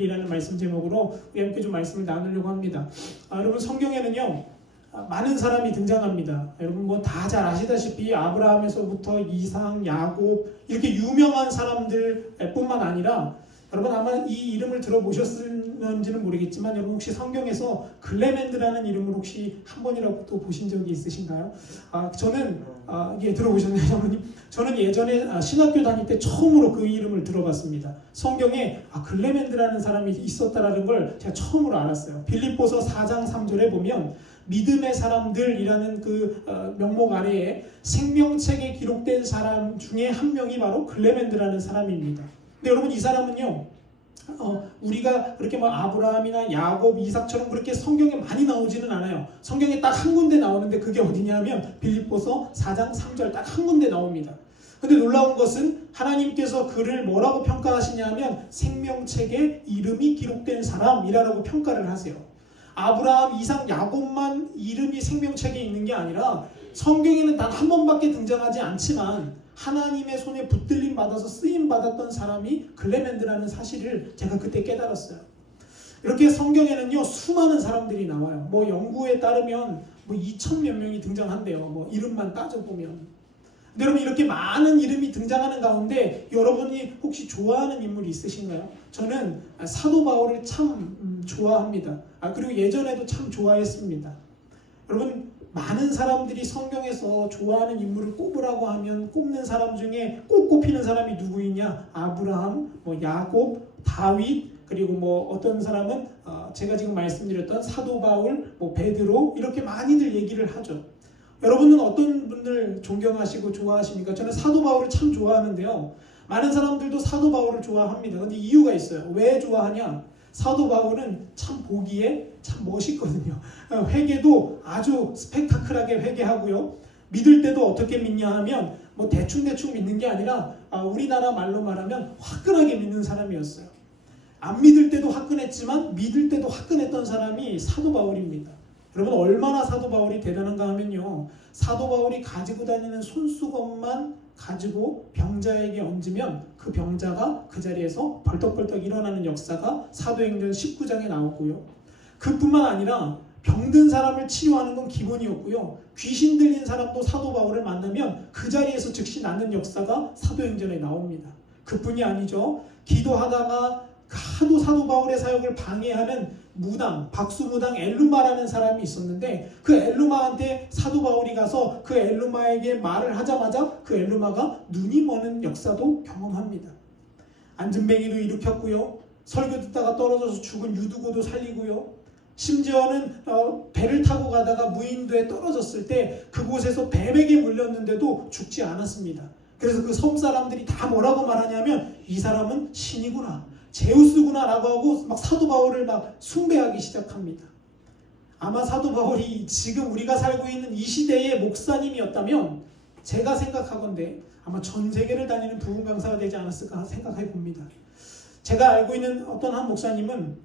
이라는 말씀 제목으로 우리 함께 좀 말씀을 나누려고 합니다. 여러분 성경에는요 많은 사람이 등장합니다. 여러분 뭐 다 잘 아시다시피 아브라함에서부터 이삭, 야곱 이렇게 유명한 사람들 뿐만 아니라 여러분 아마 이 이름을 들어보셨는지는 모르겠지만 여러분 혹시 성경에서 글레멘드라는 이름을 혹시 한 번이라도 또 보신 적이 있으신가요? 저는 예, 들어보셨나요, 장모님? 저는 예전에 신학교 다닐 때 처음으로 그 이름을 들어봤습니다. 성경에 글레멘드라는 사람이 있었다라는 걸 제가 처음으로 알았어요. 빌립보서 4장 3절에 보면 믿음의 사람들이라는 그 명목 아래에 생명책에 기록된 사람 중에 한 명이 바로 글레멘드라는 사람입니다. 근데 여러분 이 사람은요 우리가 그렇게 뭐 아브라함이나 야곱, 이삭처럼 그렇게 성경에 많이 나오지는 않아요. 성경에 딱 한 군데 나오는데 그게 어디냐면 빌립보서 4장 3절 딱 한 군데 나옵니다. 근데 놀라운 것은 하나님께서 그를 뭐라고 평가하시냐면 생명책에 이름이 기록된 사람이라고 평가를 하세요. 아브라함, 이삭, 야곱만 이름이 생명책에 있는 게 아니라 성경에는 단 한 번밖에 등장하지 않지만 하나님의 손에 붙들림 받아서 쓰임 받았던 사람이 글레멘드라는 사실을 제가 그때 깨달았어요. 이렇게 성경에는요 수많은 사람들이 나와요. 뭐 연구에 따르면 뭐 2,000몇 명이 등장한대요. 뭐 이름만 따져보면. 근데 여러분 이렇게 많은 이름이 등장하는 가운데 여러분이 혹시 좋아하는 인물이 있으신가요? 저는 사도 바울을 참 좋아합니다. 그리고 예전에도 참 좋아했습니다. 여러분 많은 사람들이 성경에서 좋아하는 인물을 꼽으라고 하면 꼽는 사람 중에 꼭 꼽히는 사람이 누구이냐? 아브라함, 야곱, 다윗, 그리고 어떤 사람은 제가 지금 말씀드렸던 사도 바울, 베드로 이렇게 많이들 얘기를 하죠. 여러분은 어떤 분들 존경하시고 좋아하십니까? 저는 사도 바울을 참 좋아하는데요. 많은 사람들도 사도 바울을 좋아합니다. 그런데 이유가 있어요. 왜 좋아하냐? 사도 바울은 참 보기에 참 멋있거든요. 회개도 아주 스펙타클하게 회개하고요. 믿을 때도 어떻게 믿냐 하면 대충대충 믿는 게 아니라 우리나라 말로 말하면 화끈하게 믿는 사람이었어요. 안 믿을 때도 화끈했지만 믿을 때도 화끈했던 사람이 사도 바울입니다. 여러분 얼마나 사도 바울이 대단한가 하면요. 사도 바울이 가지고 다니는 손수건만 가지고 병자에게 얹으면 그 병자가 그 자리에서 벌떡벌떡 일어나는 역사가 사도행전 19장에 나오고요. 그뿐만 아니라 병든 사람을 치료하는 건 기본이었고요. 귀신 들린 사람도 사도 바울을 만나면 그 자리에서 즉시 낫는 역사가 사도행전에 나옵니다. 그뿐이 아니죠. 기도하다가 하도 사도 바울의 사역을 방해하는 무당, 박수무당 엘루마라는 사람이 있었는데 그 엘루마한테 사도 바울이 가서 그 엘루마에게 말을 하자마자 그 엘루마가 눈이 머는 역사도 경험합니다. 안진뱅이도 일으켰고요. 설교 듣다가 떨어져서 죽은 유두고도 살리고요. 심지어는 배를 타고 가다가 무인도에 떨어졌을 때 그곳에서 뱀에게 물렸는데도 죽지 않았습니다. 그래서 그 섬 사람들이 다 뭐라고 말하냐면 이 사람은 신이구나. 제우스구나 라고 하고 막 사도 바울을 막 숭배하기 시작합니다. 아마 사도 바울이 지금 우리가 살고 있는 이 시대의 목사님이었다면 제가 생각하건대 아마 전 세계를 다니는 부흥 강사가 되지 않았을까 생각해 봅니다. 제가 알고 있는 어떤 한 목사님은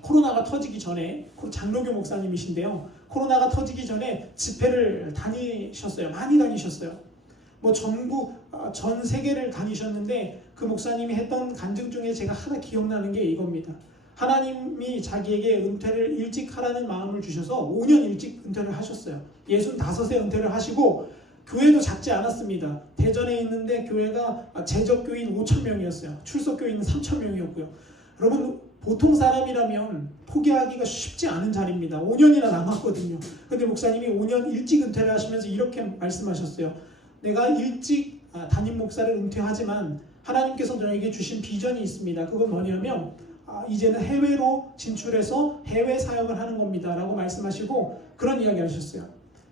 코로나가 터지기 전에 장로교 목사님이신데요. 코로나가 터지기 전에 집회를 다니셨어요. 많이 다니셨어요. 전국 전 세계를 다니셨는데 그 목사님이 했던 간증 중에 제가 하나 기억나는 게 이겁니다. 하나님이 자기에게 은퇴를 일찍 하라는 마음을 주셔서 5년 일찍 은퇴를 하셨어요. 65세 은퇴를 하시고 교회도 작지 않았습니다. 대전에 있는데 교회가 재적교인 5,000명이었어요. 출석교인은 3,000명이었고요. 여러분 보통 사람이라면 포기하기가 쉽지 않은 자리입니다. 5년이나 남았거든요. 근데 목사님이 5년 일찍 은퇴를 하시면서 이렇게 말씀하셨어요. 내가 일찍 담임 목사를 은퇴하지만 하나님께서 너에게 주신 비전이 있습니다. 그건 뭐냐면 이제는 해외로 진출해서 해외 사역을 하는 겁니다 라고 말씀하시고 그런 이야기 하셨어요.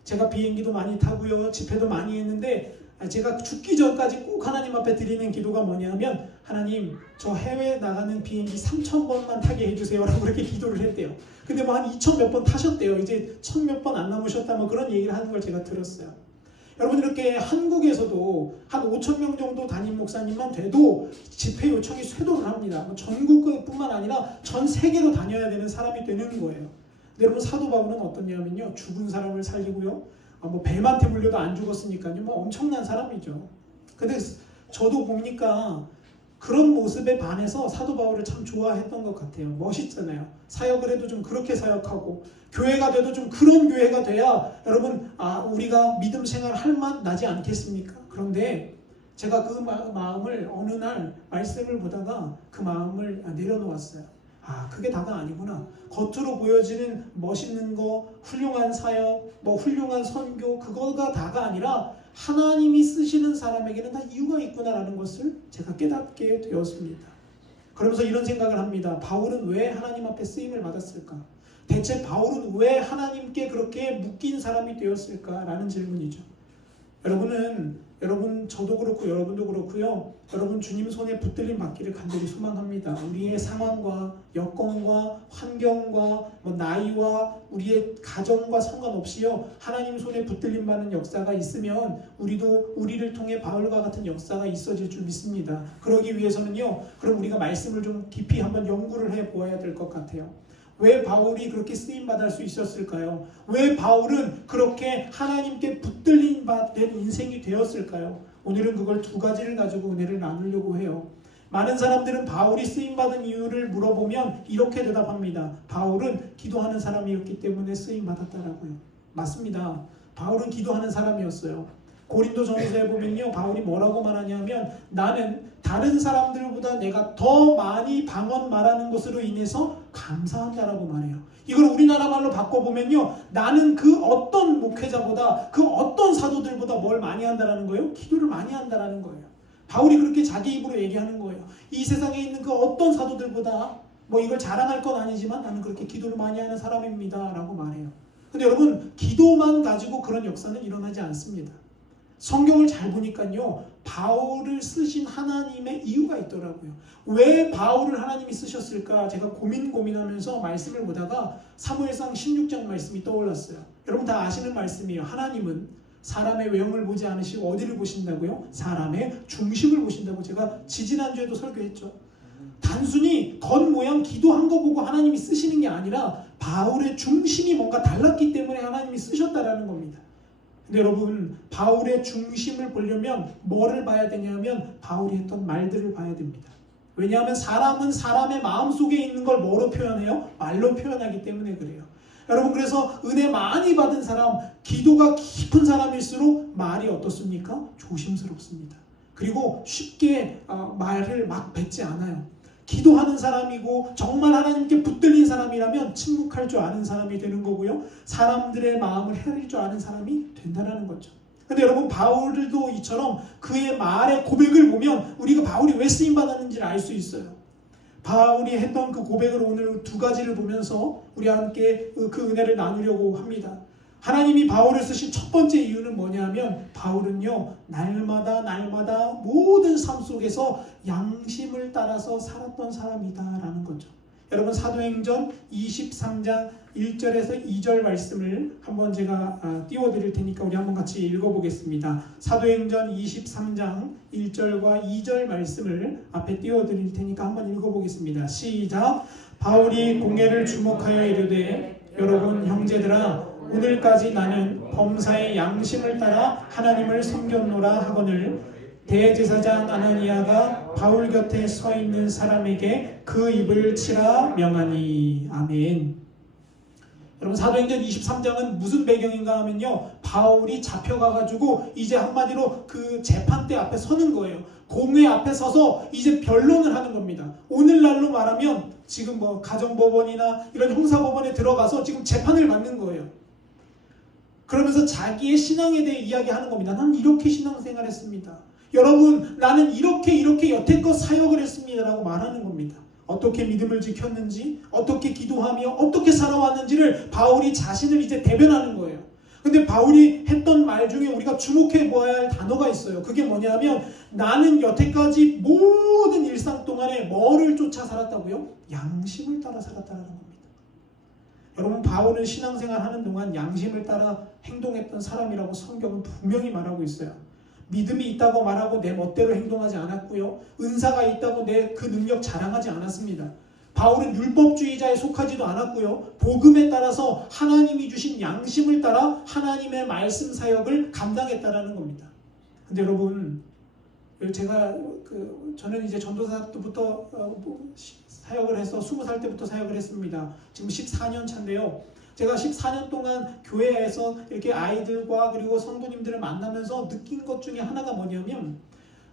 제가 비행기도 많이 타고요. 집회도 많이 했는데 제가 죽기 전까지 꼭 하나님 앞에 드리는 기도가 뭐냐면 하나님 저 해외 나가는 비행기 3,000번만 타게 해주세요 라고 그렇게 기도를 했대요. 근데 한 2,000 몇 번 타셨대요. 이제 1,000 몇 번 안 남으셨다 그런 얘기를 하는 걸 제가 들었어요. 여러분 이렇게 한국에서도 한 5,000명 정도 담임 목사님만 돼도 집회 요청이 쇄도를 합니다. 전국뿐만 아니라 전 세계로 다녀야 되는 사람이 되는 거예요. 근데 여러분 사도 바울은 어떠냐면요. 죽은 사람을 살리고요. 뱀한테 물려도 안 죽었으니까요. 엄청난 사람이죠. 근데 저도 보니까 그런 모습에 반해서 사도 바울을 참 좋아했던 것 같아요. 멋있잖아요. 사역을 해도 좀 그렇게 사역하고 교회가 돼도 좀 그런 교회가 돼야 여러분 우리가 믿음 생활 할 맛 나지 않겠습니까? 그런데 제가 그 마음을 어느 날 말씀을 보다가 그 마음을 내려놓았어요. 그게 다가 아니구나. 겉으로 보여지는 멋있는 거, 훌륭한 사역, 훌륭한 선교, 그거가 다가 아니라 하나님이 쓰시는 사람에게는 다 이유가 있구나라는 것을 제가 깨닫게 되었습니다. 그러면서 이런 생각을 합니다. 바울은 왜 하나님 앞에 쓰임을 받았을까? 대체 바울은 왜 하나님께 그렇게 묶인 사람이 되었을까라는 질문이죠. 여러분 저도 그렇고 여러분도 그렇고요. 여러분 주님 손에 붙들림 받기를 간절히 소망합니다. 우리의 상황과 여건과 환경과 나이와 우리의 가정과 상관없이요. 하나님 손에 붙들림 받는 역사가 있으면 우리도 우리를 통해 바울과 같은 역사가 있어질 줄 믿습니다. 그러기 위해서는요. 그럼 우리가 말씀을 좀 깊이 한번 연구를 해보아야 될 것 같아요. 왜 바울이 그렇게 쓰임받을 수 있었을까요? 왜 바울은 그렇게 하나님께 붙들림 받는 인생이 되었을까요? 오늘은 그걸 두 가지를 가지고 은혜를 나누려고 해요. 많은 사람들은 바울이 쓰임받은 이유를 물어보면 이렇게 대답합니다. 바울은 기도하는 사람이었기 때문에 쓰임받았다라고요. 맞습니다. 바울은 기도하는 사람이었어요. 고린도전서에 보면요. 바울이 뭐라고 말하냐면 나는 다른 사람들보다 내가 더 많이 방언 말하는 것으로 인해서 감사한다라고 말해요. 이걸 우리나라 말로 바꿔보면요. 나는 그 어떤 목회자보다 그 어떤 사도들보다 뭘 많이 한다라는 거예요? 기도를 많이 한다라는 거예요. 바울이 그렇게 자기 입으로 얘기하는 거예요. 이 세상에 있는 그 어떤 사도들보다 이걸 자랑할 건 아니지만 나는 그렇게 기도를 많이 하는 사람입니다 라고 말해요. 근데 여러분 기도만 가지고 그런 역사는 일어나지 않습니다. 성경을 잘 보니까요. 바울을 쓰신 하나님의 이유가 있더라고요. 왜 바울을 하나님이 쓰셨을까? 제가 고민하면서 말씀을 보다가 사무엘상 16장 말씀이 떠올랐어요. 여러분 다 아시는 말씀이에요. 하나님은 사람의 외형을 보지 않으시고 어디를 보신다고요? 사람의 중심을 보신다고 제가 지지난주에도 설교했죠. 단순히 겉모양 기도한 거 보고 하나님이 쓰시는 게 아니라 바울의 중심이 뭔가 달랐기 때문에 하나님이 쓰셨다라는 겁니다. 근데 여러분 바울의 중심을 보려면 뭐를 봐야 되냐면 바울이 했던 말들을 봐야 됩니다. 왜냐하면 사람은 사람의 마음속에 있는 걸 뭐로 표현해요? 말로 표현하기 때문에 그래요. 여러분 그래서 은혜 많이 받은 사람, 기도가 깊은 사람일수록 말이 어떻습니까? 조심스럽습니다. 그리고 쉽게 말을 막 뱉지 않아요. 기도하는 사람이고 정말 하나님께 붙들린 사람이라면 침묵할 줄 아는 사람이 되는 거고요. 사람들의 마음을 헤아릴 줄 아는 사람이 된다는 거죠. 근데 여러분 바울도 이처럼 그의 말의 고백을 보면 우리가 바울이 왜 쓰임받았는지를 알 수 있어요. 바울이 했던 그 고백을 오늘 두 가지를 보면서 우리 함께 그 은혜를 나누려고 합니다. 하나님이 바울을 쓰신 첫 번째 이유는 뭐냐면 바울은요 날마다 모든 삶 속에서 양심을 따라서 살았던 사람이다라는 거죠. 여러분 사도행전 23장 1절에서 2절 말씀을 한번 제가 띄워드릴 테니까 우리 한번 같이 읽어보겠습니다. 사도행전 23장 1절과 2절 말씀을 앞에 띄워드릴 테니까 한번 읽어보겠습니다. 시작. 바울이 공회를 주목하여 이르되 여러분 형제들아 오늘까지 나는 범사의 양심을 따라 하나님을 섬겼노라 하거늘 대제사장 아나니아가 바울 곁에 서 있는 사람에게 그 입을 치라 명하니. 아멘. 여러분 사도행전 23장은 무슨 배경인가 하면요 바울이 잡혀가가지고 이제 한마디로 그 재판대 앞에 서는 거예요. 공회 앞에 서서 이제 변론을 하는 겁니다. 오늘날로 말하면 지금 가정법원이나 이런 형사법원에 들어가서 지금 재판을 받는 거예요. 그러면서 자기의 신앙에 대해 이야기하는 겁니다. 나는 이렇게 신앙생활 했습니다. 여러분 나는 이렇게 여태껏 사역을 했습니다 라고 말하는 겁니다. 어떻게 믿음을 지켰는지 어떻게 기도하며 어떻게 살아왔는지를 바울이 자신을 이제 대변하는 거예요. 근데 바울이 했던 말 중에 우리가 주목해 보아야 할 단어가 있어요. 그게 뭐냐면 나는 여태까지 모든 일상 동안에 뭐를 쫓아 살았다고요? 양심을 따라 살았다는 겁니다. 여러분 바울은 신앙생활 하는 동안 양심을 따라 행동했던 사람이라고 성경은 분명히 말하고 있어요. 믿음이 있다고 말하고 내 멋대로 행동하지 않았고요. 은사가 있다고 내 그 능력 자랑하지 않았습니다. 바울은 율법주의자에 속하지도 않았고요. 복음에 따라서 하나님이 주신 양심을 따라 하나님의 말씀 사역을 감당했다라는 겁니다. 근데 제가 저는 이제 전도사 때부터 사역을 해서 20살 때부터 사역을 했습니다. 지금 14년 차인데요. 제가 14년 동안 교회에서 이렇게 아이들과 그리고 성도님들을 만나면서 느낀 것 중에 하나가 뭐냐면,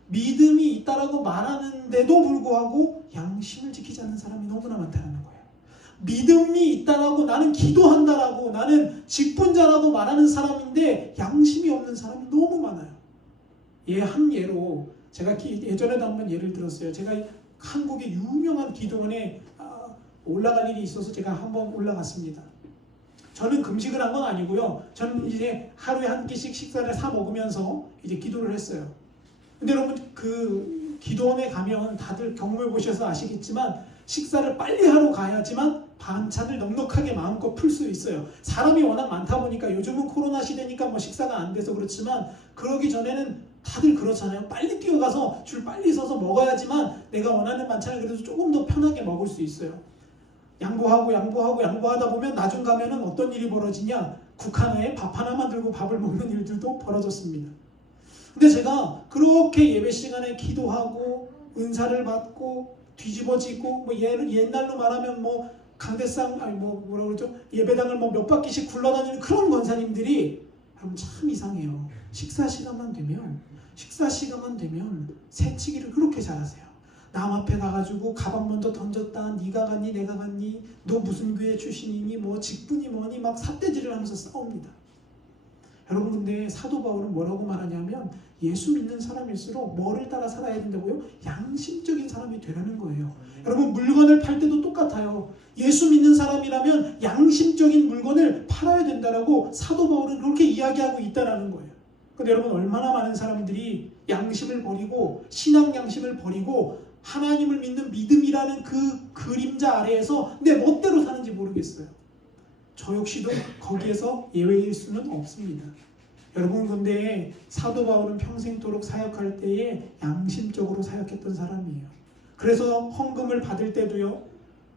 믿음이 있다라고 말하는데도 불구하고 양심을 지키지 않는 사람이 너무나 많다는 거예요. 믿음이 있다라고, 나는 기도한다라고, 나는 직분자라고 말하는 사람인데 양심이 없는 사람이 너무 많아요. 한 예로 제가 예전에도 한번 예를 들었어요. 제가 한국의 유명한 기도원에 올라갈 일이 있어서 제가 한번 올라갔습니다. 저는 금식을 한 건 아니고요. 저는 이제 하루에 한 끼씩 식사를 사 먹으면서 이제 기도를 했어요. 근데 여러분, 그 기도원에 가면 다들 경험해 보셔서 아시겠지만 식사를 빨리 하러 가야지만 반찬을 넉넉하게 마음껏 풀 수 있어요. 사람이 워낙 많다 보니까, 요즘은 코로나 시대니까 뭐 식사가 안 돼서 그렇지만, 그러기 전에는 다들 그렇잖아요. 빨리 뛰어가서 줄 빨리 서서 먹어야지만 내가 원하는 반찬을 그래도 조금 더 편하게 먹을 수 있어요. 양보하다 보면 나중 가면은 어떤 일이 벌어지냐, 국 하나에 밥 하나만 들고 밥을 먹는 일들도 벌어졌습니다. 근데 제가 그렇게 예배 시간에 기도하고 은사를 받고 뒤집어지고, 뭐 옛날로 말하면 뭐 강대상, 뭐라 그러죠, 예배당을 뭐 몇 바퀴씩 굴러다니는 그런 권사님들이, 여러분 참 이상해요. 식사 시간만 되면 새치기를 그렇게 잘하세요. 남 앞에 가가지고 가방 먼저 던졌다, 네가 갔니 내가 갔니, 너 무슨 교회 출신이니, 뭐 직분이 뭐니, 막 삿대질을 하면서 싸웁니다. 여러분, 근데 사도 바울은 뭐라고 말하냐면, 예수 믿는 사람일수록 뭐를 따라 살아야 된다고요? 양심적인 사람이 되라는 거예요. 여러분, 물건을 팔 때도 똑같아요. 예수 믿는 사람이라면 양심적인 물건을 팔아야 된다라고 사도 바울은 그렇게 이야기하고 있다라는 거예요. 근데 여러분, 얼마나 많은 사람들이 양심을 버리고, 신앙 양심을 버리고 하나님을 믿는 믿음이라는 그 그림자 아래에서 내 멋대로 사는지 모르겠어요. 저 역시도 거기에서 예외일 수는 없습니다. 여러분, 근데 사도 바울은 평생토록 사역할 때에 양심적으로 사역했던 사람이에요. 그래서 헌금을 받을 때도요,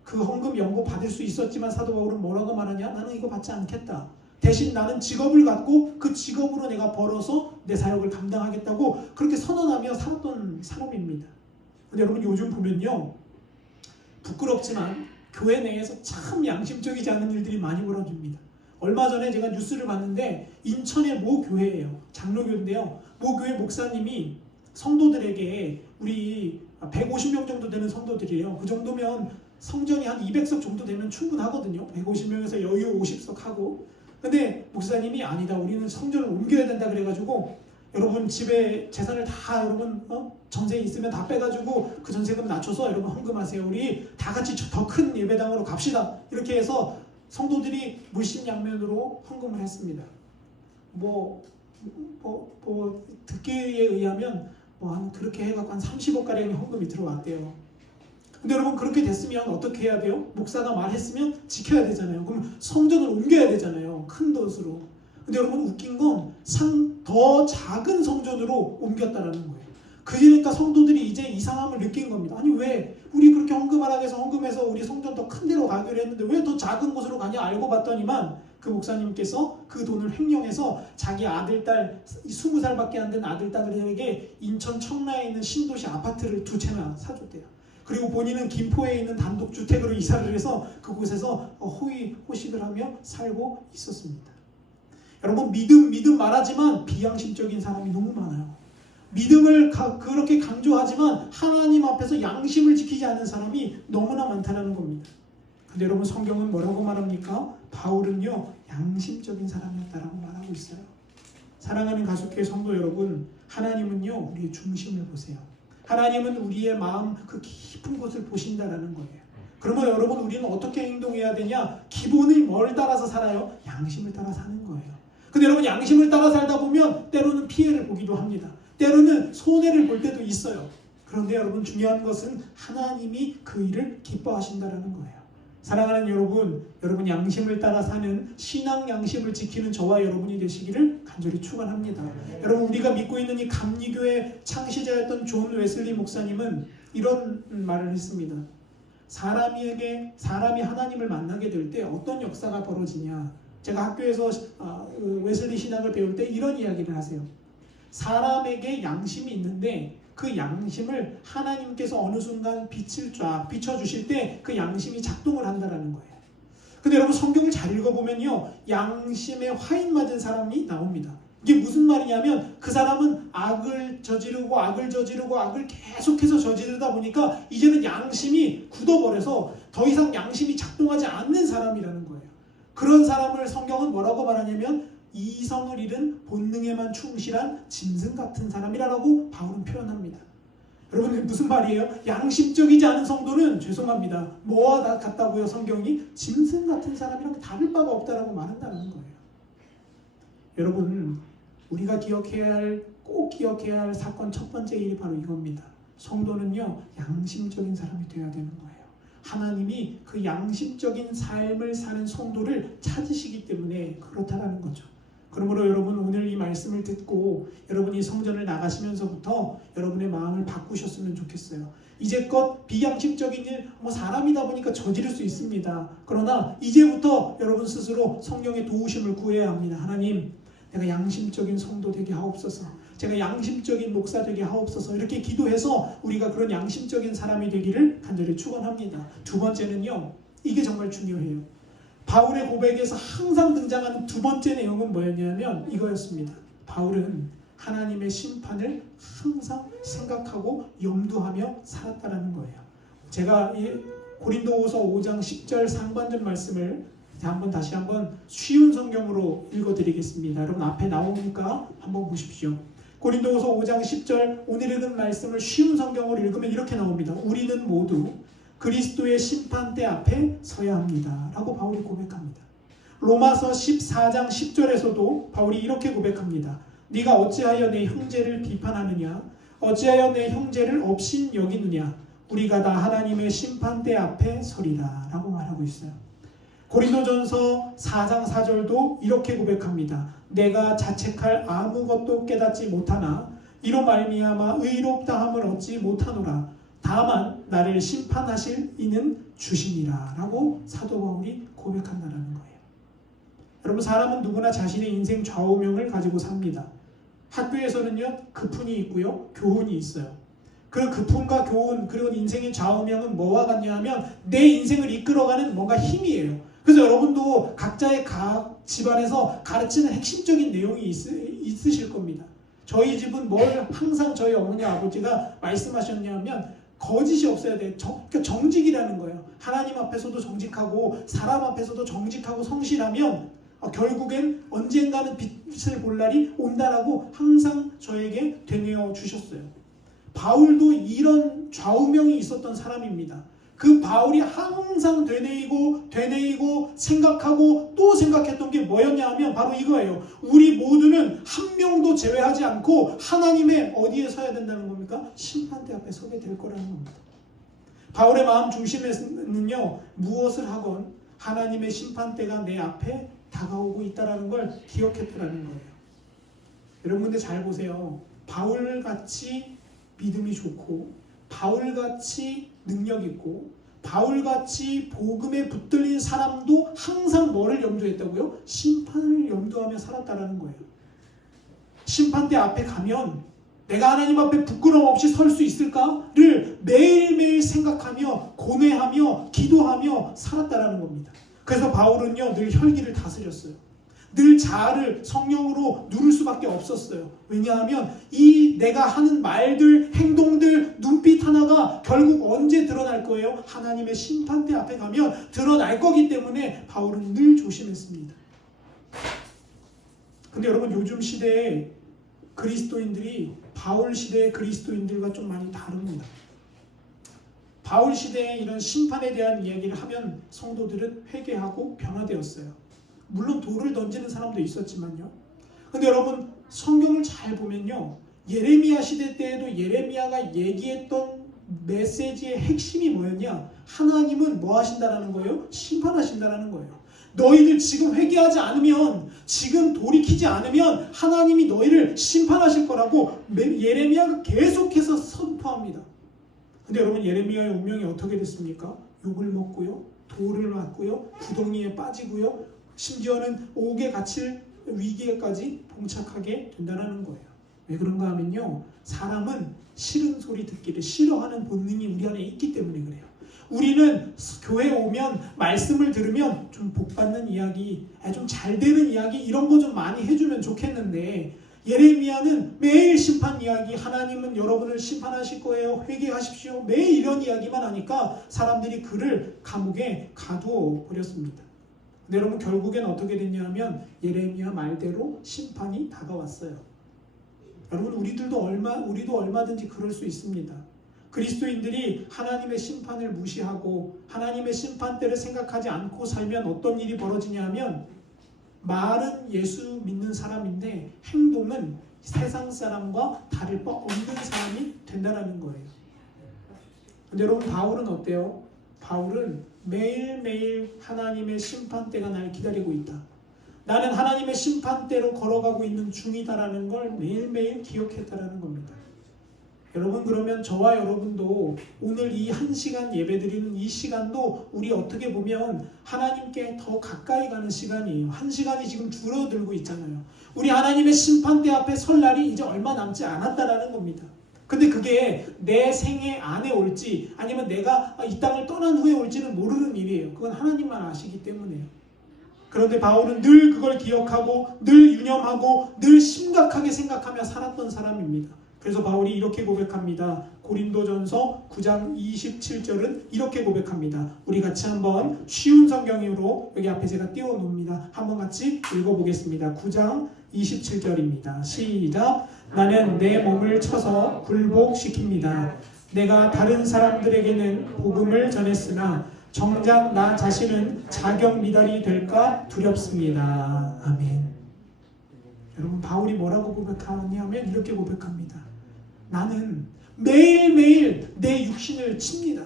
그 헌금 연고 받을 수 있었지만 사도 바울은 뭐라고 말하냐? 나는 이거 받지 않겠다. 대신 나는 직업을 갖고 그 직업으로 내가 벌어서 내 사역을 감당하겠다고 그렇게 선언하며 살았던 사람입니다. 근데 여러분, 요즘 보면요, 부끄럽지만 교회 내에서 참 양심적이지 않은 일들이 많이 벌어집니다. 얼마 전에 제가 뉴스를 봤는데, 인천의 모 교회예요. 장로교인데요. 모 교회 목사님이 성도들에게, 우리 150명 정도 되는 성도들이에요. 그 정도면 성전이 한 200석 정도 되면 충분하거든요. 150명에서 여유 50석 하고. 근데 목사님이 아니다, 우리는 성전을 옮겨야 된다 그래가지고, 여러분 집에 재산을 다 여러분 전세 있으면 다 빼가지고 그 전세금 낮춰서 여러분 헌금하세요. 우리 다 같이 더 큰 예배당으로 갑시다. 이렇게 해서 성도들이 물심양면으로 헌금을 했습니다. 듣기에 의하면 그렇게 해갖고 한 30억 가량의 헌금이 들어왔대요. 근데 여러분, 그렇게 됐으면 어떻게 해야 돼요? 목사가 말했으면 지켜야 되잖아요. 그럼 성전을 옮겨야 되잖아요. 큰 돛으로. 근데 여러분, 웃긴 건 더 작은 성전으로 옮겼다라는 거예요. 그러니까 성도들이 이제 이상함을 느낀 겁니다. 아니, 왜 우리 그렇게 헌금하라고 해서 헌금해서 우리 성전 더 큰 데로 가기로 했는데 왜 더 작은 곳으로 가냐? 알고 봤더니만 그 목사님께서 그 돈을 횡령해서 자기 아들, 딸, 20살밖에 안 된 아들, 딸들에게 인천 청라에 있는 신도시 아파트를 2채나 사줬대요. 그리고 본인은 김포에 있는 단독주택으로 이사를 해서 그곳에서 호식을 하며 살고 있었습니다. 여러분, 믿음 말하지만 비양심적인 사람이 너무 많아요. 믿음을 그렇게 강조하지만 하나님 앞에서 양심을 지키지 않는 사람이 너무나 많다는 겁니다. 근데 여러분, 성경은 뭐라고 말합니까? 바울은요, 양심적인 사람이었다라고 말하고 있어요. 사랑하는 가족교회 성도 여러분, 하나님은요, 우리의 중심을 보세요. 하나님은 우리의 마음 그 깊은 곳을 보신다라는 거예요. 그러면 여러분, 우리는 어떻게 행동해야 되냐? 기본이 뭘 따라서 살아요? 양심을 따라 사는 거예요. 근데 여러분, 양심을 따라 살다 보면 때로는 피해를 보기도 합니다. 때로는 손해를 볼 때도 있어요. 그런데 여러분, 중요한 것은 하나님이 그 일을 기뻐하신다라는 거예요. 사랑하는 여러분 양심을 따라 사는 신앙 양심을 지키는 저와 여러분이 되시기를 간절히 축원합니다. 여러분, 우리가 믿고 있는 이 감리교회 창시자였던 존 웨슬리 목사님은 이런 말을 했습니다. 사람이 하나님을 만나게 될 때 어떤 역사가 벌어지냐? 제가 학교에서 웨슬리 신학을 배울 때 이런 이야기를 하세요. 사람에게 양심이 있는데 그 양심을 하나님께서 어느 순간 빛을 쫙 비춰주실 때 그 양심이 작동을 한다는 거예요. 근데 여러분 성경을 잘 읽어보면요, 양심에 화인 맞은 사람이 나옵니다. 이게 무슨 말이냐면 그 사람은 악을 저지르고 악을 계속해서 저지르다 보니까 이제는 양심이 굳어버려서 더 이상 양심이 작동하지 않는 사람이라는 거예요. 그런 사람을 성경은 뭐라고 말하냐면 이성을 잃은 본능에만 충실한 짐승 같은 사람이라고 바울은 표현합니다. 여러분 무슨 말이에요? 양심적이지 않은 성도는 죄송합니다. 뭐와 같다고요? 성경이 짐승 같은 사람이랑 다를 바가 없다라고 말한다는 거예요. 여러분 우리가 꼭 기억해야 할 사건 첫 번째 일이 바로 이겁니다. 성도는요 양심적인 사람이 되어야 되는 거예요. 하나님이 그 양심적인 삶을 사는 성도를 찾으시기 때문에 그렇다라는 거죠. 그러므로 여러분 오늘 이 말씀을 듣고 여러분이 성전을 나가시면서부터 여러분의 마음을 바꾸셨으면 좋겠어요. 이제껏 비양심적인 일, 사람이다 보니까 저지를 수 있습니다. 그러나 이제부터 여러분 스스로 성령의 도우심을 구해야 합니다. 하나님, 내가 양심적인 성도 되게 하옵소서. 제가 양심적인 목사 되게 하옵소서. 이렇게 기도해서 우리가 그런 양심적인 사람이 되기를 간절히 축원합니다. 두 번째는요, 이게 정말 중요해요. 바울의 고백에서 항상 등장하는 두 번째 내용은 뭐였냐면 이거였습니다. 바울은 하나님의 심판을 항상 생각하고 염두하며 살았다는 거예요. 제가 이 고린도후서 5장 10절 상반절 말씀을 다시 한번 쉬운 성경으로 읽어드리겠습니다. 여러분 앞에 나오니까 한번 보십시오. 고린도후서 5장 10절 오늘 읽은 말씀을 쉬운 성경으로 읽으면 이렇게 나옵니다. 우리는 모두 그리스도의 심판대 앞에 서야 합니다. 라고 바울이 고백합니다. 로마서 14장 10절에서도 바울이 이렇게 고백합니다. 네가 어찌하여 내 형제를 비판하느냐? 어찌하여 내 형제를 업신 여기느냐? 우리가 다 하나님의 심판대 앞에 서리라. 라고 말하고 있어요. 고린도전서 4장 4절도 이렇게 고백합니다. 내가 자책할 아무것도 깨닫지 못하나 이로 말미암아 의롭다함을 얻지 못하노라. 다만 나를 심판하실 이는 주시니라 라고 사도 바울이 고백한다는 거예요. 여러분 사람은 누구나 자신의 인생 좌우명을 가지고 삽니다. 학교에서는요 급훈이 있고요 교훈이 있어요. 그 급훈과 교훈 그리고 인생의 좌우명은 뭐와 같냐 하면 내 인생을 이끌어가는 뭔가 힘이에요. 그래서 여러분도 각자의 각 집안에서 가르치는 핵심적인 내용이 있으실 겁니다. 저희 집은 뭘 항상 저희 어머니 아버지가 말씀하셨냐면 거짓이 없어야 돼. 그러니까 정직이라는 거예요. 하나님 앞에서도 정직하고 사람 앞에서도 정직하고 성실하면 결국엔 언젠가는 빛을 볼 날이 온다라고 항상 저에게 되뇌어 주셨어요. 바울도 이런 좌우명이 있었던 사람입니다. 그 바울이 항상 되뇌이고 생각하고 또 생각했던 게 뭐였냐 하면 바로 이거예요. 우리 모두는 한 명도 제외하지 않고 하나님의 어디에 서야 된다는 겁니까? 심판대 앞에 서게 될 거라는 겁니다. 바울의 마음 중심에는요 무엇을 하건 하나님의 심판대가 내 앞에 다가오고 있다는 걸 기억했다는 거예요. 여러분들 잘 보세요. 바울같이 믿음이 좋고 바울같이 능력 있고 바울같이 복음에 붙들린 사람도 항상 뭐를 염두했다고요? 심판을 염두하며 살았다라는 거예요. 심판대 앞에 가면 내가 하나님 앞에 부끄러움 없이 설 수 있을까를 매일매일 생각하며 고뇌하며 기도하며 살았다라는 겁니다. 그래서 바울은요 늘 혈기를 다스렸어요. 늘 자아를 성령으로 누를 수밖에 없었어요. 왜냐하면 이 내가 하는 말들, 행동들, 눈빛 하나가 결국 언제 드러날 거예요? 하나님의 심판대 앞에 가면 드러날 거기 때문에 바울은 늘 조심했습니다. 근데 여러분 요즘 시대에 그리스도인들이 바울 시대의 그리스도인들과 좀 많이 다릅니다. 바울 시대의 이런 심판에 대한 이야기를 하면 성도들은 회개하고 변화되었어요. 물론 돌을 던지는 사람도 있었지만요. 근데 여러분 성경을 잘 보면요. 예레미야 시대 때에도 예레미야가 얘기했던 메시지의 핵심이 뭐였냐? 하나님은 뭐 하신다라는 거예요? 심판하신다라는 거예요. 너희들 지금 회개하지 않으면 지금 돌이키지 않으면 하나님이 너희를 심판하실 거라고 예레미야가 계속해서 선포합니다. 근데 여러분 예레미야의 운명이 어떻게 됐습니까? 욕을 먹고요. 돌을 맞고요. 구덩이에 빠지고요. 심지어는 옥에 갇힐 위기에까지 봉착하게 된다는 거예요. 왜 그런가 하면요, 사람은 싫은 소리 듣기를 싫어하는 본능이 우리 안에 있기 때문에 그래요. 우리는 교회 오면 말씀을 들으면 좀 복받는 이야기, 좀 잘되는 이야기 이런 거 좀 많이 해주면 좋겠는데, 예레미야는 매일 심판 이야기, 하나님은 여러분을 심판하실 거예요, 회개하십시오, 매일 이런 이야기만 하니까 사람들이 그를 감옥에 가두어 버렸습니다. 근데 여러분, 결국엔 어떻게 됐냐면 예레미야 말대로 심판이 다가왔어요. 여러분, 우리도 얼마든지 그럴 수 있습니다. 그리스도인들이 하나님의 심판을 무시하고 하나님의 심판대를 생각하지 않고 살면 어떤 일이 벌어지냐 하면, 말은 예수 믿는 사람인데 행동은 세상 사람과 다를 바 없는 사람이 된다는 거예요. 근데 여러분, 바울은 어때요? 바울은 매일매일 하나님의 심판대가 날 기다리고 있다, 나는 하나님의 심판대로 걸어가고 있는 중이다라는 걸 매일매일 기억했다라는 겁니다. 여러분, 그러면 저와 여러분도 오늘 이 1시간 예배드리는 이 시간도 우리 어떻게 보면 하나님께 더 가까이 가는 시간이에요. 1시간이 지금 줄어들고 있잖아요. 우리 하나님의 심판대 앞에 설 날이 이제 얼마 남지 않았다라는 겁니다. 근데 그게 내 생애 안에 올지 아니면 내가 이 땅을 떠난 후에 올지는 모르는 일이에요. 그건 하나님만 아시기 때문에요. 그런데 바울은 늘 그걸 기억하고 늘 유념하고 늘 심각하게 생각하며 살았던 사람입니다. 그래서 바울이 이렇게 고백합니다. 고린도전서 9장 27절은 이렇게 고백합니다. 우리 같이 한번 쉬운 성경으로 여기 앞에 제가 띄워놓습니다. 한번 같이 읽어보겠습니다. 9장 27절입니다. 시작. 나는 내 몸을 쳐서 굴복시킵니다. 내가 다른 사람들에게는 복음을 전했으나 정작 나 자신은 자격 미달이 될까 두렵습니다. 아멘. 여러분, 바울이 뭐라고 고백하냐면 이렇게 고백합니다. 나는 매일매일 내 육신을 칩니다.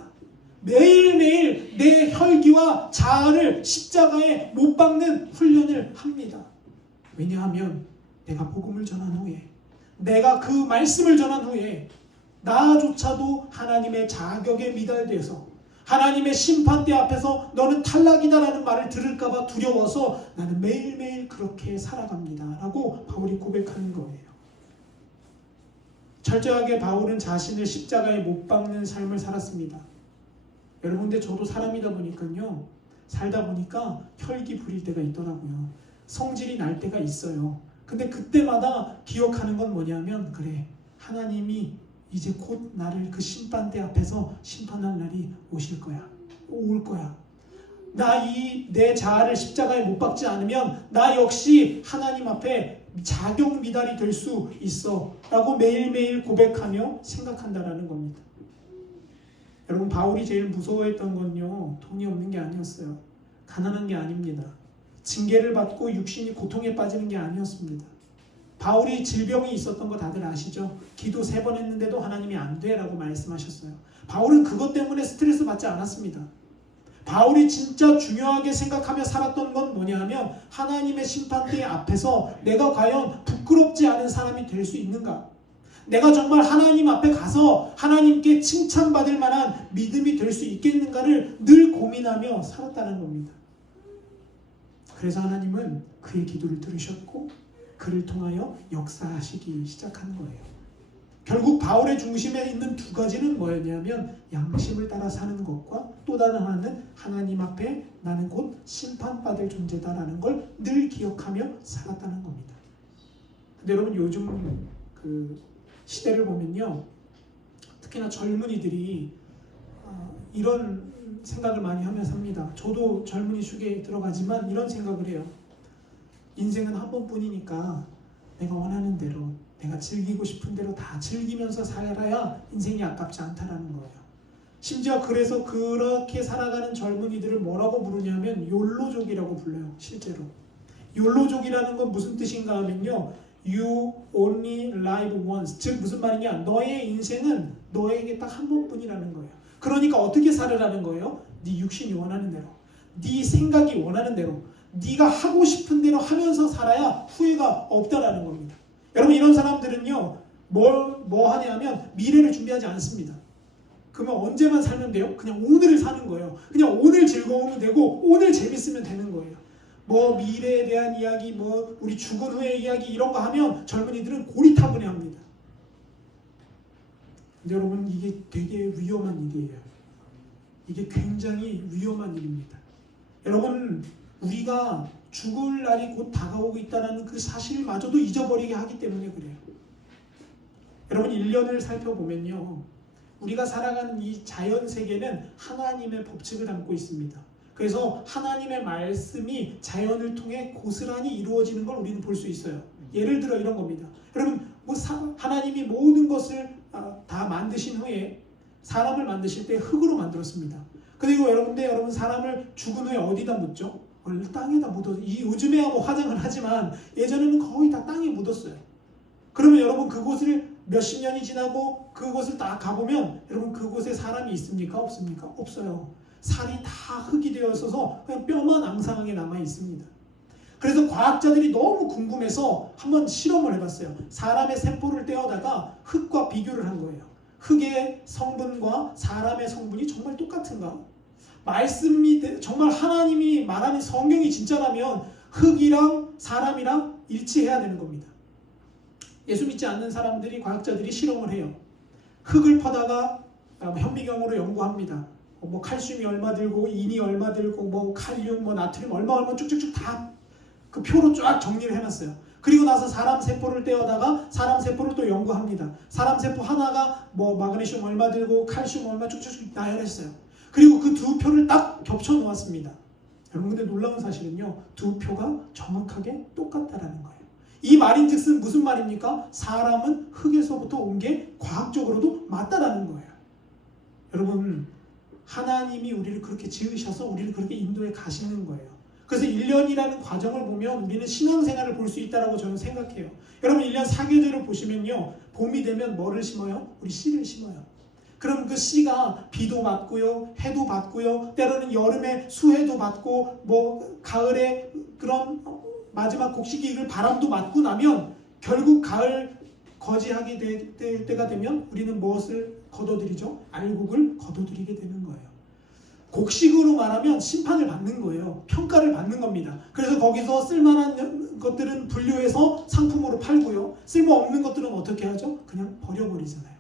매일매일 내 혈기와 자아를 십자가에 못 박는 훈련을 합니다. 왜냐하면 내가 복음을 전한 후에, 내가 그 말씀을 전한 후에 나조차도 하나님의 자격에 미달돼서 하나님의 심판대 앞에서 너는 탈락이다라는 말을 들을까봐 두려워서 나는 매일매일 그렇게 살아갑니다 라고 바울이 고백하는 거예요. 철저하게 바울은 자신을 십자가에 못 박는 삶을 살았습니다. 여러분, 근데 저도 사람이다 보니까요, 살다 보니까 혈기 부릴 때가 있더라고요. 성질이 날 때가 있어요. 근데 그때마다 기억하는 건 뭐냐면, 그래, 하나님이 이제 곧 나를 그 심판대 앞에서 심판할 날이 오실 거야. 올 거야. 내 자아를 십자가에 못 박지 않으면 나 역시 하나님 앞에 자격 미달이 될 수 있어 라고 매일매일 고백하며 생각한다라는 겁니다. 여러분, 바울이 제일 무서워했던 건요, 돈이 없는 게 아니었어요. 가난한 게 아닙니다. 징계를 받고 육신이 고통에 빠지는 게 아니었습니다. 바울이 질병이 있었던 거 다들 아시죠? 기도 3번 했는데도 하나님이 안 돼 라고 말씀하셨어요. 바울은 그것 때문에 스트레스 받지 않았습니다. 바울이 진짜 중요하게 생각하며 살았던 건 뭐냐면, 하나님의 심판대 앞에서 내가 과연 부끄럽지 않은 사람이 될 수 있는가? 내가 정말 하나님 앞에 가서 하나님께 칭찬받을 만한 믿음이 될 수 있겠는가를 늘 고민하며 살았다는 겁니다. 그래서 하나님은 그의 기도를 들으셨고 그를 통하여 역사하시기 시작한 거예요. 결국 바울의 중심에 있는 두 가지는 뭐였냐면, 양심을 따라 사는 것과 또 다른 하나는 하나님 앞에 나는 곧 심판받을 존재다라는 걸 늘 기억하며 살았다는 겁니다. 근데 여러분, 요즘 그 시대를 보면요, 특히나 젊은이들이 이런 생각을 많이 하며 삽니다. 저도 젊은이 축에 들어가지만 이런 생각을 해요. 인생은 한 번뿐이니까 내가 원하는 대로, 내가 즐기고 싶은 대로 다 즐기면서 살아야 인생이 아깝지 않다라는 거예요. 심지어 그래서 그렇게 살아가는 젊은이들을 뭐라고 부르냐면 욜로족이라고 불러요. 실제로 욜로족이라는 건 무슨 뜻인가 하면요, You only live once. 즉 무슨 말이냐, 너의 인생은 너에게 딱 한 번뿐이라는 거예요. 그러니까 어떻게 살으라는 거예요? 네 육신이 원하는 대로, 네 생각이 원하는 대로, 네가 하고 싶은 대로 하면서 살아야 후회가 없다라는 겁니다. 여러분, 이런 사람들은요, 뭐 하냐면 미래를 준비하지 않습니다. 그러면 언제만 살면 돼요? 그냥 오늘을 사는 거예요. 그냥 오늘 즐거우면 되고 오늘 재밌으면 되는 거예요. 뭐 미래에 대한 이야기, 뭐 우리 죽은 후의 이야기 이런 거 하면 젊은이들은 고리타분해합니다. 근데 여러분 이게 되게 위험한 일이에요. 이게 굉장히 위험한 일입니다. 여러분 우리가 죽을 날이 곧 다가오고 있다는 그 사실마저도 잊어버리게 하기 때문에 그래요. 여러분 1년을 살펴보면요. 우리가 살아가는 이 자연 세계는 하나님의 법칙을 담고 있습니다. 그래서 하나님의 말씀이 자연을 통해 고스란히 이루어지는 걸 우리는 볼 수 있어요. 예를 들어 이런 겁니다. 여러분 하나님이 모든 것을 다 만드신 후에 사람을 만드실 때 흙으로 만들었습니다. 그리고 여러분 사람을 죽은 후에 어디다 묻죠? 원래 땅에다 묻어서 요즘에야 뭐 화장을 하지만 예전에는 거의 다 땅에 묻었어요. 그러면 여러분 그곳을 몇십 년이 지나고 그곳을 딱 가보면 여러분 그곳에 사람이 있습니까? 없습니까? 없어요. 살이 다 흙이 되어 있어서 그냥 뼈만 앙상하게 남아 있습니다. 그래서 과학자들이 너무 궁금해서 한번 실험을 해봤어요. 사람의 세포를 떼어다가 흙과 비교를 한 거예요. 흙의 성분과 사람의 성분이 정말 똑같은가? 말씀이 정말 하나님이 말하는 성경이 진짜라면 흙이랑 사람이랑 일치해야 되는 겁니다. 예수 믿지 않는 사람들이 과학자들이 실험을 해요. 흙을 퍼다가 현미경으로 연구합니다. 뭐 칼슘이 얼마 들고 인이 얼마 들고 뭐 칼륨 뭐 나트륨 얼마 쭉쭉쭉 다 그 표로 쫙 정리를 해놨어요. 그리고 나서 사람 세포를 떼어다가 사람 세포를 또 연구합니다. 사람 세포 하나가 뭐 마그네슘 얼마 들고 칼슘 얼마 쭉쭉쭉 나열했어요. 그리고 그 두 표를 딱 겹쳐 놓았습니다. 여러분 근데 놀라운 사실은요. 두 표가 정확하게 똑같다라는 거예요. 이 말인즉슨 무슨 말입니까? 사람은 흙에서부터 온 게 과학적으로도 맞다라는 거예요. 여러분 하나님이 우리를 그렇게 지으셔서 우리를 그렇게 인도해 가시는 거예요. 그래서 1년이라는 과정을 보면 우리는 신앙생활을 볼 수 있다고 저는 생각해요. 여러분 1년 사계절을 보시면요. 봄이 되면 뭐를 심어요? 우리 씨를 심어요. 그럼 그 씨가 비도 맞고요. 해도 받고요. 때로는 여름에 수해도 받고 뭐 가을에 그런 마지막 곡식이 바람도 맞고 나면 결국 가을 거지하게 될 때가 되면 우리는 무엇을 거둬들이죠? 알곡을 거둬들이게 되는 거예요. 곡식으로 말하면 심판을 받는 거예요. 평가를 받는 겁니다. 그래서 거기서 쓸만한 것들은 분류해서 상품으로 팔고요. 쓸모없는 것들은 어떻게 하죠? 그냥 버려버리잖아요.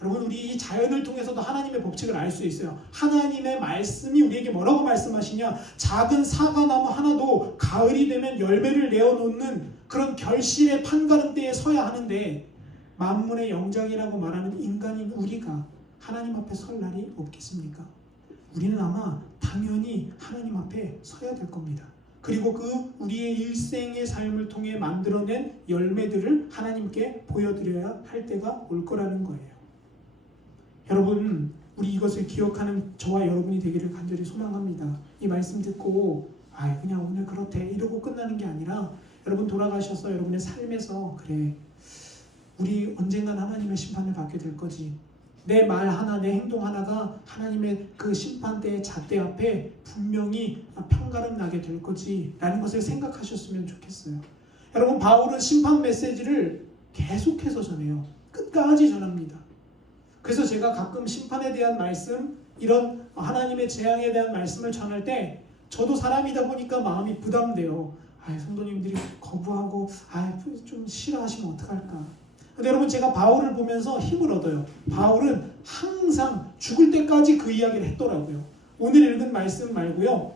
여러분 우리 이 자연을 통해서도 하나님의 법칙을 알 수 있어요. 하나님의 말씀이 우리에게 뭐라고 말씀하시냐? 작은 사과나무 하나도 가을이 되면 열매를 내어놓는 그런 결실의 판가름대에 서야 하는데 만물의 영장이라고 말하는 인간인 우리가 하나님 앞에 설 날이 없겠습니까? 우리는 아마 당연히 하나님 앞에 서야 될 겁니다. 그리고 그 우리의 일생의 삶을 통해 만들어낸 열매들을 하나님께 보여드려야 할 때가 올 거라는 거예요. 여러분 우리 이것을 기억하는 저와 여러분이 되기를 간절히 소망합니다. 이 말씀 듣고 그냥 오늘 그렇대 이러고 끝나는 게 아니라 여러분 돌아가셔서 여러분의 삶에서 그래 우리 언젠간 하나님의 심판을 받게 될 거지. 내 말 하나 내 행동 하나가 하나님의 그 심판대의 잣대 앞에 분명히 평가름 나게 될 거지 라는 것을 생각하셨으면 좋겠어요. 여러분 바울은 심판 메시지를 계속해서 전해요. 끝까지 전합니다. 그래서 제가 가끔 심판에 대한 말씀 이런 하나님의 재앙에 대한 말씀을 전할 때 저도 사람이다 보니까 마음이 부담돼요. 성도님들이 거부하고 좀 싫어하시면 어떡할까. 근데 여러분 제가 바울을 보면서 힘을 얻어요. 바울은 항상 죽을 때까지 그 이야기를 했더라고요. 오늘 읽은 말씀 말고요.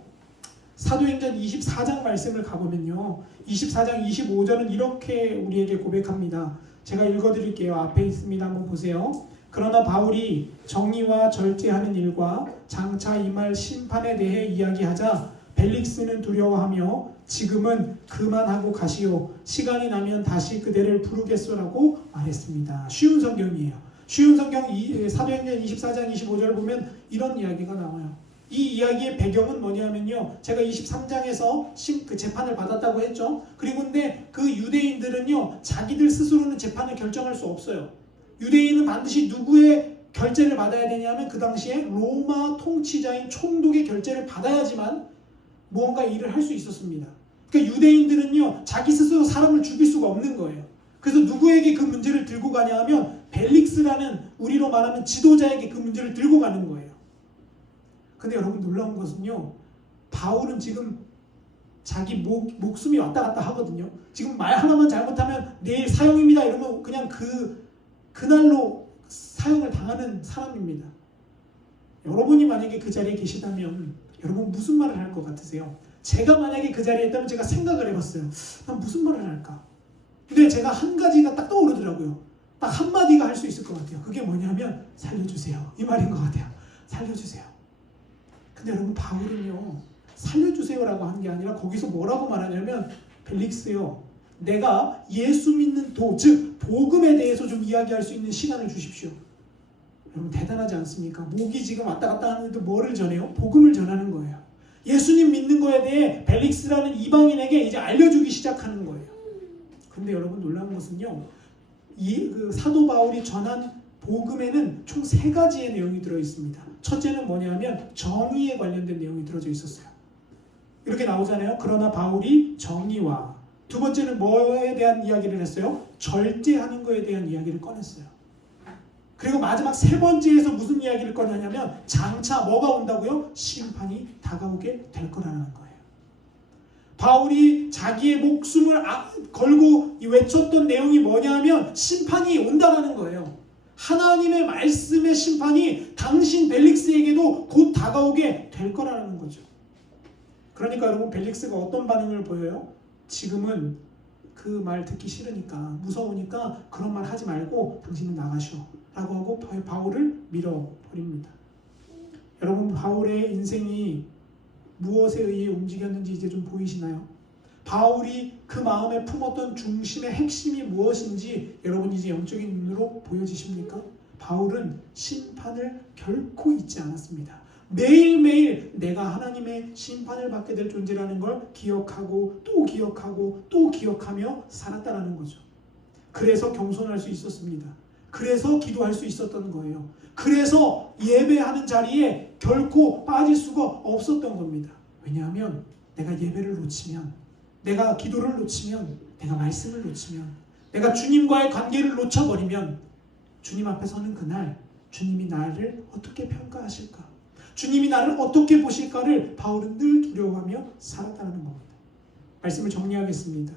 사도행전 24장 말씀을 가보면요. 24장 25절은 이렇게 우리에게 고백합니다. 제가 읽어드릴게요. 앞에 있습니다. 한번 보세요. 그러나 바울이 정의와 절제하는 일과 장차 임할 심판에 대해 이야기하자 벨릭스는 두려워하며 지금은 그만하고 가시오. 시간이 나면 다시 그대를 부르겠소라고 말했습니다. 쉬운 성경이에요. 쉬운 성경 사도행전 24장 25절을 보면 이런 이야기가 나와요. 이 이야기의 배경은 뭐냐면요. 제가 23장에서 그 재판을 받았다고 했죠. 그리고 근데 그 유대인들은요. 자기들 스스로는 재판을 결정할 수 없어요. 유대인은 반드시 누구의 결재를 받아야 되냐면 그 당시에 로마 통치자인 총독의 결재를 받아야지만 무언가 일을 할 수 있었습니다. 그러니까 유대인들은요 자기 스스로 사람을 죽일 수가 없는 거예요. 그래서 누구에게 그 문제를 들고 가냐 하면 벨릭스라는 우리로 말하면 지도자에게 그 문제를 들고 가는 거예요. 근데 여러분 놀라운 것은요 바울은 지금 자기 목숨이 왔다 갔다 하거든요. 지금 말 하나만 잘못하면 내일 사형입니다 이러면 그냥 그날로 사형을 당하는 사람입니다. 여러분이 만약에 그 자리에 계시다면 여러분 무슨 말을 할 것 같으세요? 제가 만약에 그 자리에 있다면 제가 생각을 해봤어요. 난 무슨 말을 할까? 근데 제가 한 가지가 딱 떠오르더라고요. 딱 한마디가 할 수 있을 것 같아요. 그게 뭐냐면 살려주세요. 이 말인 것 같아요. 살려주세요. 근데 여러분 바울은요. 살려주세요라고 한 게 아니라 거기서 뭐라고 말하냐면 벨릭스요. 내가 예수 믿는 즉 복음에 대해서 좀 이야기할 수 있는 시간을 주십시오. 여러분 대단하지 않습니까? 목이 지금 왔다 갔다 하는데 뭐를 전해요? 복음을 전하는 거예요. 예수님 믿는 거에 대해 벨릭스라는 이방인에게 이제 알려주기 시작하는 거예요. 근데 여러분 놀라운 것은요. 그 사도 바울이 전한 복음에는 총 3가지의 내용이 들어있습니다. 첫째는 뭐냐면 정의에 관련된 내용이 들어져 있었어요. 이렇게 나오잖아요. 그러나 바울이 정의와 두 번째는 뭐에 대한 이야기를 했어요? 절제하는 거에 대한 이야기를 꺼냈어요. 그리고 마지막 3번째에서 무슨 이야기를 꺼내냐면 장차 뭐가 온다고요? 심판이 다가오게 될 거라는 거예요. 바울이 자기의 목숨을 걸고 외쳤던 내용이 뭐냐면 심판이 온다라는 거예요. 하나님의 말씀의 심판이 당신 벨릭스에게도 곧 다가오게 될 거라는 거죠. 그러니까 여러분 벨릭스가 어떤 반응을 보여요? 지금은 그 말 듣기 싫으니까 무서우니까 그런 말 하지 말고 당신은 나가시오 라고 하고 바울을 밀어버립니다. 여러분 바울의 인생이 무엇에 의해 움직였는지 이제 좀 보이시나요? 바울이 그 마음에 품었던 중심의 핵심이 무엇인지 여러분 이제 영적인 눈으로 보여지십니까? 바울은 심판을 결코 잊지 않았습니다. 매일매일 내가 하나님의 심판을 받게 될 존재라는 걸 기억하고 또 기억하고 또 기억하며 살았다는 거죠. 그래서 겸손할 수 있었습니다. 그래서 기도할 수 있었던 거예요. 그래서 예배하는 자리에 결코 빠질 수가 없었던 겁니다. 왜냐하면 내가 예배를 놓치면, 내가 기도를 놓치면, 내가 말씀을 놓치면, 내가 주님과의 관계를 놓쳐버리면 주님 앞에 서는 그날 주님이 나를 어떻게 평가하실까? 주님이 나를 어떻게 보실까를 바울은 늘 두려워하며 살았다는 겁니다. 말씀을 정리하겠습니다.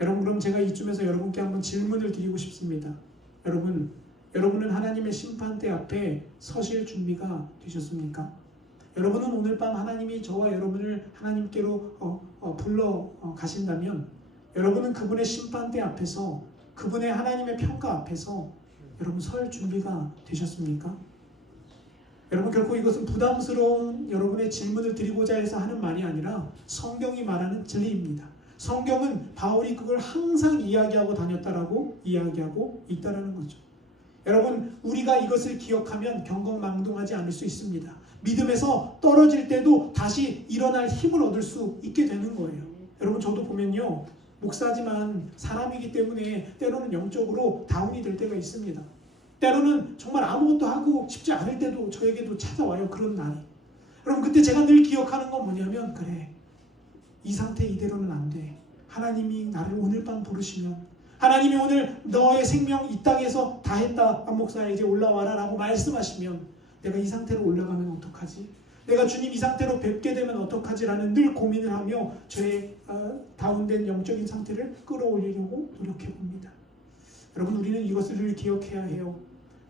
여러분 그럼 제가 이쯤에서 여러분께 한번 질문을 드리고 싶습니다. 여러분은 하나님의 심판대 앞에 서실 준비가 되셨습니까? 여러분은 오늘 밤 하나님이 저와 여러분을 하나님께로 불러 가신다면 여러분은 그분의 심판대 앞에서 그분의 하나님의 평가 앞에서 여러분 설 준비가 되셨습니까? 여러분 결코 이것은 부담스러운 여러분의 질문을 드리고자 해서 하는 말이 아니라 성경이 말하는 진리입니다. 성경은 바울이 그걸 항상 이야기하고 다녔다라고 이야기하고 있다라는 거죠. 여러분 우리가 이것을 기억하면 경건망동하지 않을 수 있습니다. 믿음에서 떨어질 때도 다시 일어날 힘을 얻을 수 있게 되는 거예요. 여러분 저도 보면요. 목사지만 사람이기 때문에 때로는 영적으로 다운이 될 때가 있습니다. 때로는 정말 아무것도 하고 싶지 않을 때도 저에게도 찾아와요. 그런 날이. 여러분 그때 제가 늘 기억하는 건 뭐냐면 그래. 이 상태 이대로는 안 돼. 하나님이 나를 오늘 밤 부르시면 하나님이 오늘 너의 생명 이 땅에서 다 했다. 안 목사 이제 올라와라 라고 말씀하시면 내가 이 상태로 올라가면 어떡하지? 내가 주님 이 상태로 뵙게 되면 어떡하지? 라는 늘 고민을 하며 저의 다운된 영적인 상태를 끌어올리려고 노력해 봅니다. 여러분 우리는 이것을 늘 기억해야 해요.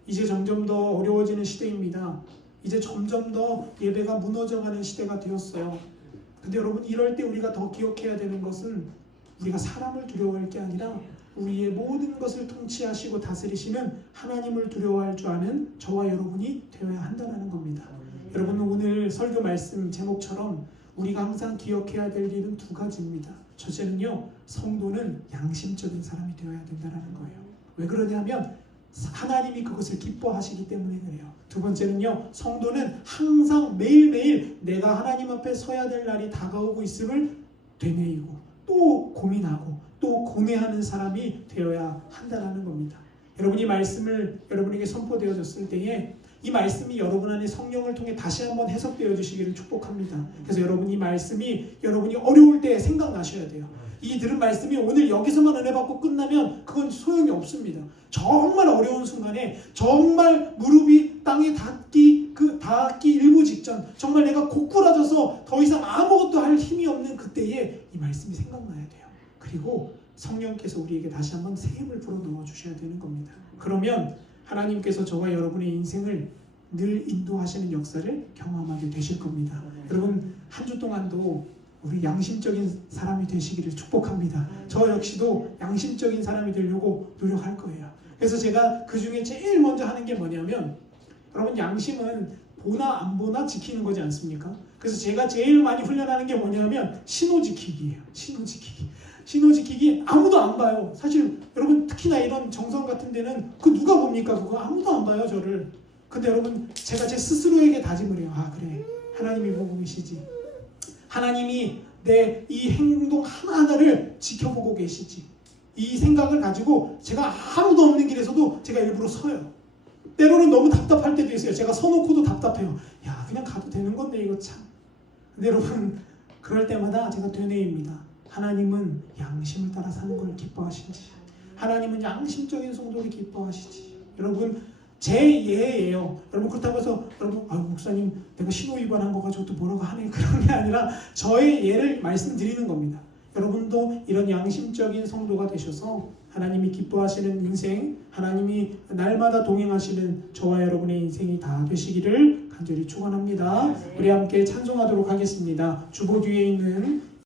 이제 점점 더 어려워지는 시대입니다. 이제 점점 더 예배가 무너져가는 시대가 되었어요. 근데 여러분 이럴 때 우리가 더 기억해야 되는 것은 우리가 사람을 두려워할 게 아니라 우리의 모든 것을 통치하시고 다스리시는 하나님을 두려워할 줄 아는 저와 여러분이 되어야 한다는 겁니다. 여러분 오늘 설교 말씀 제목처럼 우리가 항상 기억해야 될 일은 2가지입니다. 첫째는요. 성도는 양심적인 사람이 되어야 된다는 거예요. 왜 그러냐면 하나님이 그것을 기뻐하시기 때문에 그래요. 2번째는요. 성도는 항상 매일매일 내가 하나님 앞에 서야 될 날이 다가오고 있음을 되뇌이고 또 고민하고 또 고뇌하는 사람이 되어야 한다는 겁니다. 여러분이 말씀을 여러분에게 선포되어졌을 때에 이 말씀이 여러분 안에 성령을 통해 다시 한번 해석되어 주시기를 축복합니다. 그래서 여러분 이 말씀이 여러분이 어려울 때 생각나셔야 돼요. 이 들은 말씀이 오늘 여기서만 은혜 받고 끝나면 그건 소용이 없습니다. 정말 어려운 순간에 정말 무릎이 땅에 닿기 일부 직전 정말 내가 고꾸라져서 더 이상 아무것도 할 힘이 없는 그때에 그리고 성령께서 우리에게 다시 한번 새 힘을 불어 넣어 주셔야 되는 겁니다. 그러면 하나님께서 저와 여러분의 인생을 늘 인도하시는 역사를 경험하게 되실 겁니다. 여러분 한 주 동안도 우리 양심적인 사람이 되시기를 축복합니다. 저 역시도 양심적인 사람이 되려고 노력할 거예요. 그래서 제가 그 중에 제일 먼저 하는 게 뭐냐면, 여러분 양심은 보나 안 보나 지키는 거지 않습니까? 그래서 제가 제일 많이 훈련하는 게 뭐냐면 신호 지키기예요. 신호 지키기. 신호 지키기 아무도 안 봐요. 사실 여러분 특히나 이런 정성 같은 데는 그 누가 봅니까? 그거 아무도 안 봐요 저를. 근데 여러분 제가 제 스스로에게 다짐을 해요. 아 그래, 하나님이 보고 계시지. 하나님이 내 이 행동 하나하나를 지켜보고 계시지. 이 생각을 가지고 제가 아무도 없는 길에서도 제가 일부러 서요. 때로는 너무 답답할 때도 있어요. 제가 서놓고도 답답해요. 야 그냥 가도 되는 건데 이거 참. 근데 여러분 그럴 때마다 제가 되뇌입니다. 하나님은 양심을 따라 사는 걸 기뻐하시지. 하나님은 양심적인 성도를 기뻐하시지. 여러분 제 예예요. 여러분 그렇다고 해서 여러분 목사님 내가 신호 위반한 거 가지고 또 뭐라고 하네, 그런 게 아니라 저의 예를 말씀드리는 겁니다. 여러분도 이런 양심적인 성도가 되셔서 하나님이 기뻐하시는 인생, 하나님이 날마다 동행하시는 저와 여러분의 인생이 다 되시기를 간절히 축원합니다. 우리 함께 찬송하도록 하겠습니다. 주보 뒤에 있는